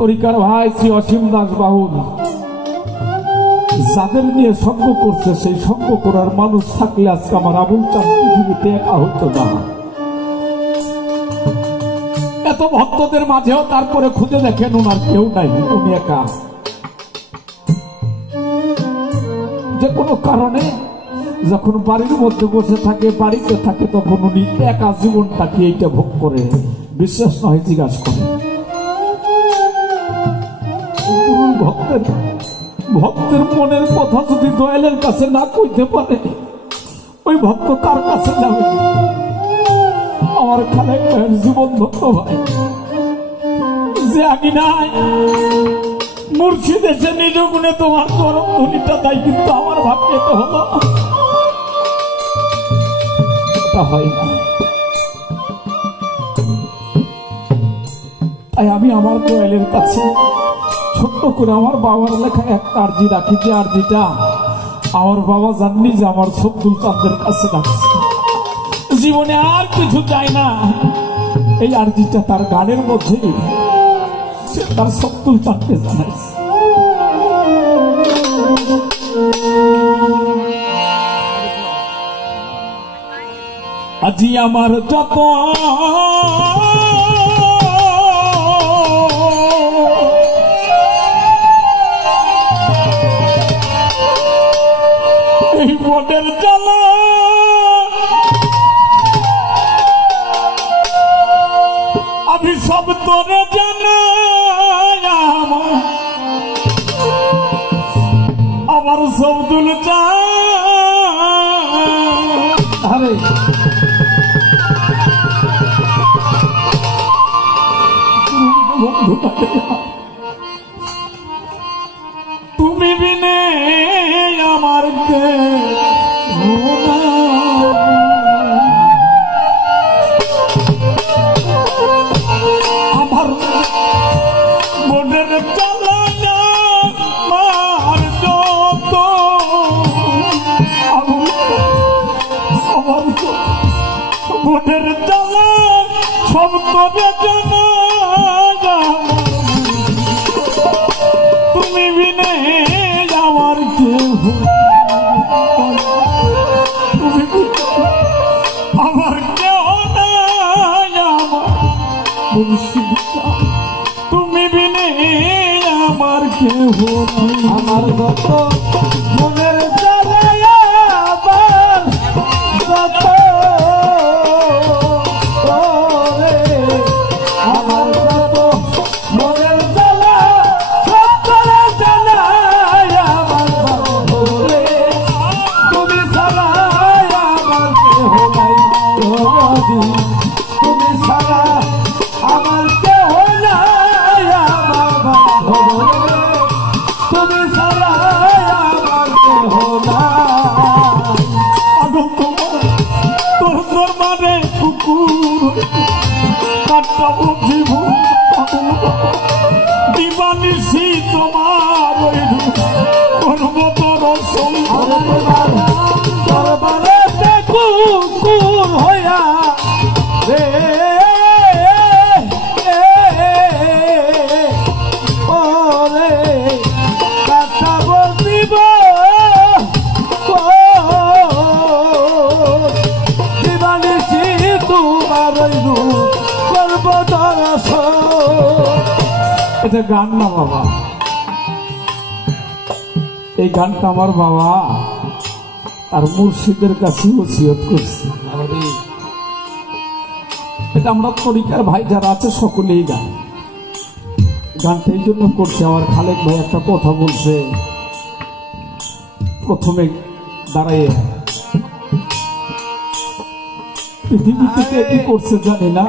তরিকার ভাই শ্রী অসীম দাস বাউল যাদের নিয়ে সঙ্গ করছে, সেই সঙ্গ করার মানুষ থাকলে আজকে আমার আবুল চাঁদ পৃথিবীতে একা হতো না। এত ভক্তদের মাঝেও তারপরে খুঁজে দেখেন ওনার কেউ নাই, উনি একা। যে কোনো কারণে যখন বাড়ির মধ্যে বসে থাকে, বাড়িতে থাকে, তখন উনি একা জীবনটাকে এইটা ভোগ করে। বিশ্বাস নয় জিজ্ঞাসা করে। ভক্তের মনের কথা যদি দয়ালের কাছে না কইতে পারে, ওই ভক্ত কার কাছে যাবে? আমার খালেক ভাইয়ের জীবন ধন্য ভাই যে আমি নাই, মুর্শিদ এসে নিজ গুণে তোমার চরম ধ্বনিটা দেয়, কিন্তু আমার ভাগ্যে তো হলো হয় না। তাই আমি আমার দয়ালের কাছে ছোট্ট করে আমার বাবার লেখা একটা আর্জি রাখি, যে আর্জিটা আমার বাবা জাননি যে আমার শব্দুল চাঁদের কাছে রাখছে। জীবনে আর কিছু চাই না, এই আর্জিটা তার গানের মধ্যে সে তার শব্দুল চাঁদকে জানাইছে। আজি আমার যত এই বনের জ্বালা, আমি সব তোরে জানাইলাম, আমার শব্দুল চাঁদ। আরে তুমি বিনে আমার কে আমার মনের জ্বালা, আমার যত আমার মনের জ্বালা সব তোরে জানা, তুমি বিনে আমার কেউ, তুমি আমার কেউ নাই, আমার মুর্শিদ তুমি বিনে আমার কেউ নাই। আমার যত মনের জ্বালায়, আমার যত আমার যত মনের জ্বালা সব করে জানাই, আমার বলে তুমি ছাড়া আমার কেহ নাই, তুমি ছাড়া আমার কেহ নাই, আমার বলে তুমি ছাড়া আমার কেহ নাই। আদৌ তোর দরবারে কুকুর কাটাবো জীবন, দিবানিসি তোমার করবো তোর দরবারে কুকুর হইয়া রে ওরে কাটাবো জীবন, দিবানিসি তোমার করবো দর্শন। এটা গান না বাবা, এই গানটা আমার বাবা আর মুর্শিদের কাছে ওসিয়ত করছে। এটা আমরা তরিকার ভাই যারা আছে সকলেই গান, গানটা এই জন্য করছে। আমার খালেক ভাই একটা কথা বলছে প্রথমে দাঁড়াইয়ে, পৃথিবীতে কে কি করছে জানি না,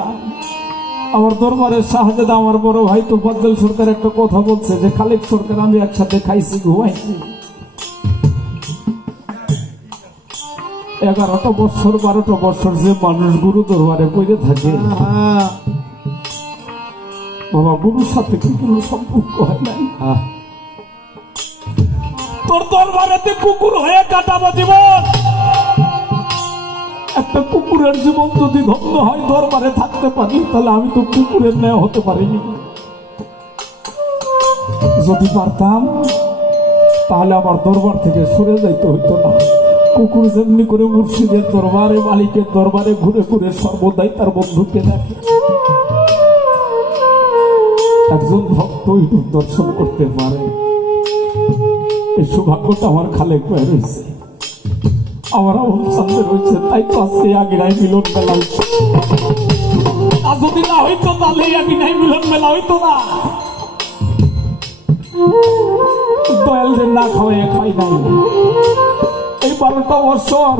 আমার দরবারের শাহজাদা আমার বড় ভাই তোফাজ্জল সরকার একটা কথা বলছে যে খালেক সরকার আমি একসাথে খাইছি ঘুমাইছি, 11টা বছর 12টা বছর যে মানুষ গুরু দরবারে পড়ে থাকে বাবা, গুরুর সাথে কি কোনো সম্পর্ক হয় নাই। তোর দরবারেতে কুকুর হয়ে কাটাবো জীবন, একটা কুকুরের জীবন যদি ধন্য হয় দরবারে থাকতে পারি, তাহলে আমি তো কুকুরের ন্যায় হতে পারিনি। যদি পারতাম তাহলে আমার দরবার থেকে সরে যাইতে হইতো না। কুকুর যেমনি করে মুর্শিদের দরবারে, মালিকের দরবারে ঘুরে ঘুরে সর্বদাই তার বন্ধুকে দেখে, একজন ভক্ত এইটুক দর্শন করতে পারে, এই সৌভাগ্যটা আমার খালেক ভাই রয়েছে, আমার অনুসন্ধান রয়েছে। তাই তো আজকে আগিনাই মিলন মেলা হইছে। আর যদি না হইতো তাহলে আগিনাই মিলন মেলা হইতো না। দয়ালদের না খাওয়াই খাই নাই এই 12টা বছর।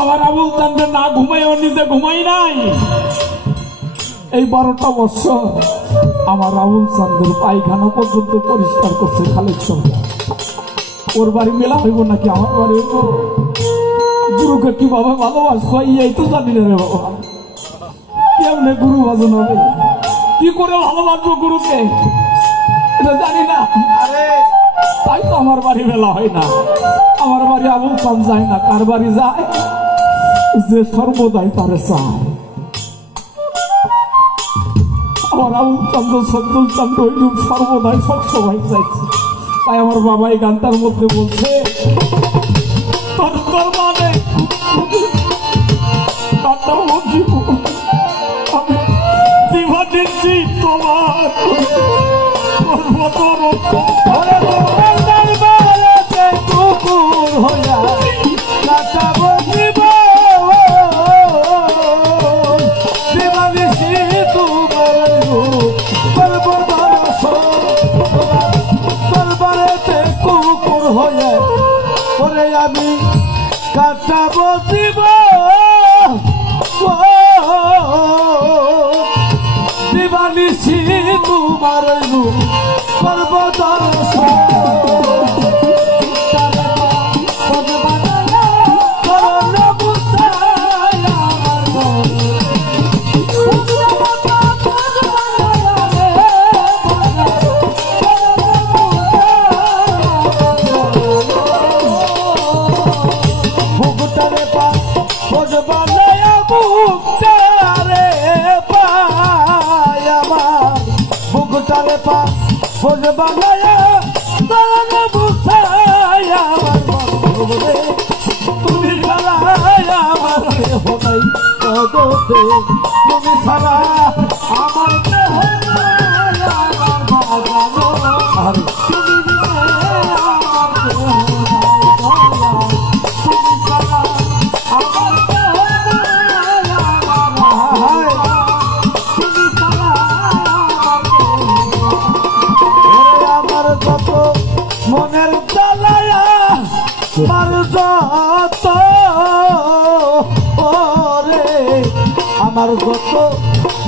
আমার আবুল চান্দে না ঘুমাইও নিজে ঘুমাই নাই। এই 12টা বছর আমার আবুল চান্দের পায়খানা পর্যন্ত পরিষ্কার করছে খালেক সরকার। ওর বাড়ি মেলা হইব নাকি আমার বাড়ি হইব? গুরুকে কিভাবে ভালোবাসবো এই তো জানি না রে বাবা। কেমনে গুরু ভজন হবে, কি করে ভালোবাসবো গুরুকে এটা জানি না। তাই তো আমার বাড়ি মেলা হয় না, আমার বাড়ি আবুল চাঁদ যায় না। কার বাড়ি যায়? যে সর্বদাই তারে চায়। আমার আবুল চন্দ্র সদ্দুল চন্দ্র ওইরূপ সর্বদাই সবসময় চাইছে। তাই আমার বাবা এই গানটার মধ্যে বলছে, তোর দরবারে আমি দিবা দিচ্ছি তোমার কুকুর হইয়া কাটাবো দিবানিসি তোমার দরবারেতে কুকুর হইয়া ওরে আমি কাটাবো দিবানিসি তোমার সর্বদর্শন। তুমি সারা আমার মনের জ্বালায়া মার যত ওরে আমার যত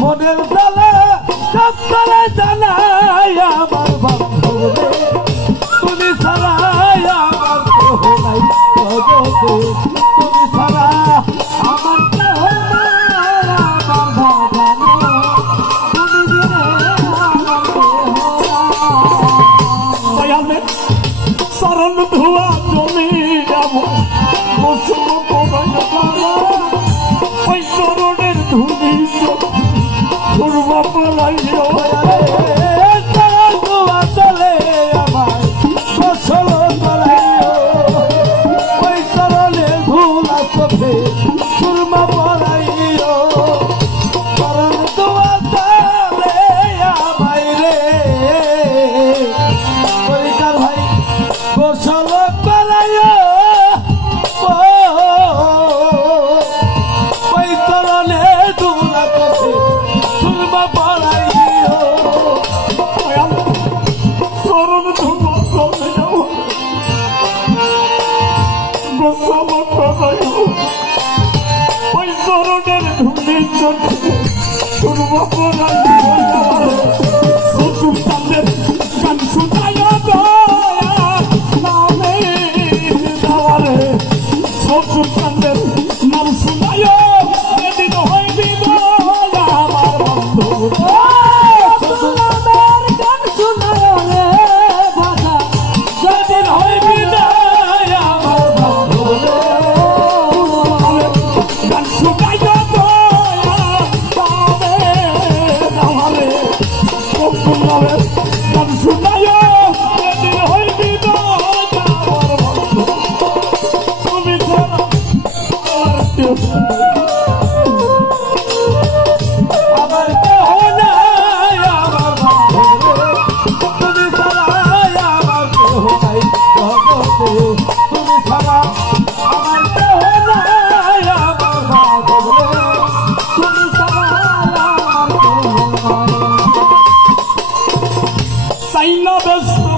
মনের জ্বালা সত্তরে জানাই আমার বান্ধব রে তুমি ছাড়াই আমার কেহ নাই জগতে তুমি ছাড়া আমার কেহ নাই আমার ভাগানো তুমি দিলে আমার কেহ নাই শরণ ধোয়া জমি ওই চরণের ধুলি ধুরবা পলাইও চলে আমার গোসল করাইও ওই চরণে ধুলা চোখে সুরমা পলাইও চরণ দোয়া চলে আমায় রে পরিকার ভাই গোসল করাইও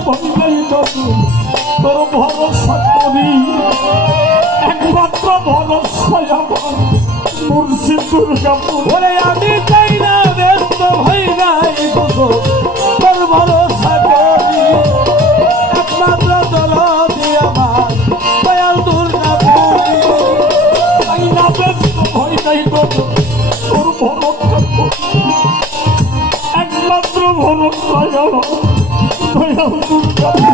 ভয় নাই তবু তোর ভরসা করি, একমাত্র ভরসায় আমার মুর্শিদ দুর্গাপুর। বলে আমি চাই না ব্যস্ত হই নাই তোর ভরসা করি, একমাত্র দরদি আমার দয়াল দুর্গাপুরি। চাই না ব্যস্ত ভয় নাই তবু তোর ভরসা করি, একমাত্র ভরসায় আমার দয়াল দুর্গাপুর।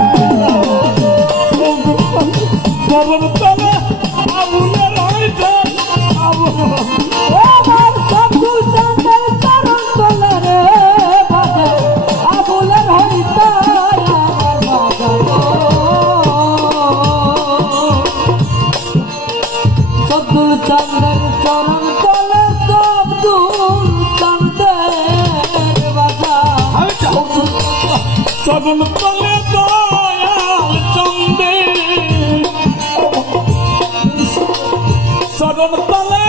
চরণ তলে আগুনের হইতে আমার সবুজ চাঁদের চরণ তলে রে বাজে আগুনের হইতে আমার বাজানো। সবুজ চাঁদের চরণ তলে সবুজ চাঁদের বাজা। চরণ তলে দয়াল চন্দে, চরণ তলে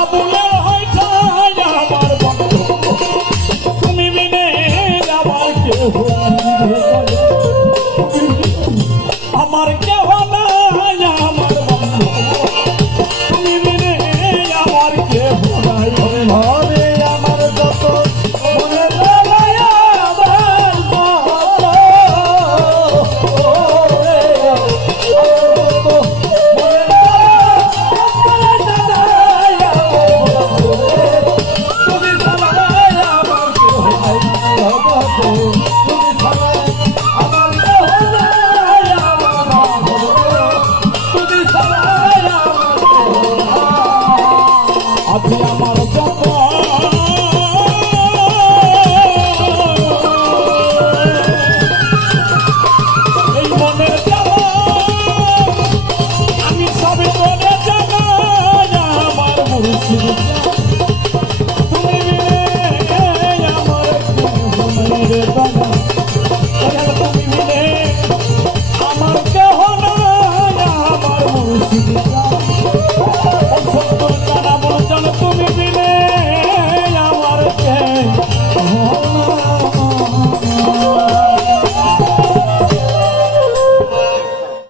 আবুলের হইতে আমার বন্ধু, তুমি বিনে আমার কেউ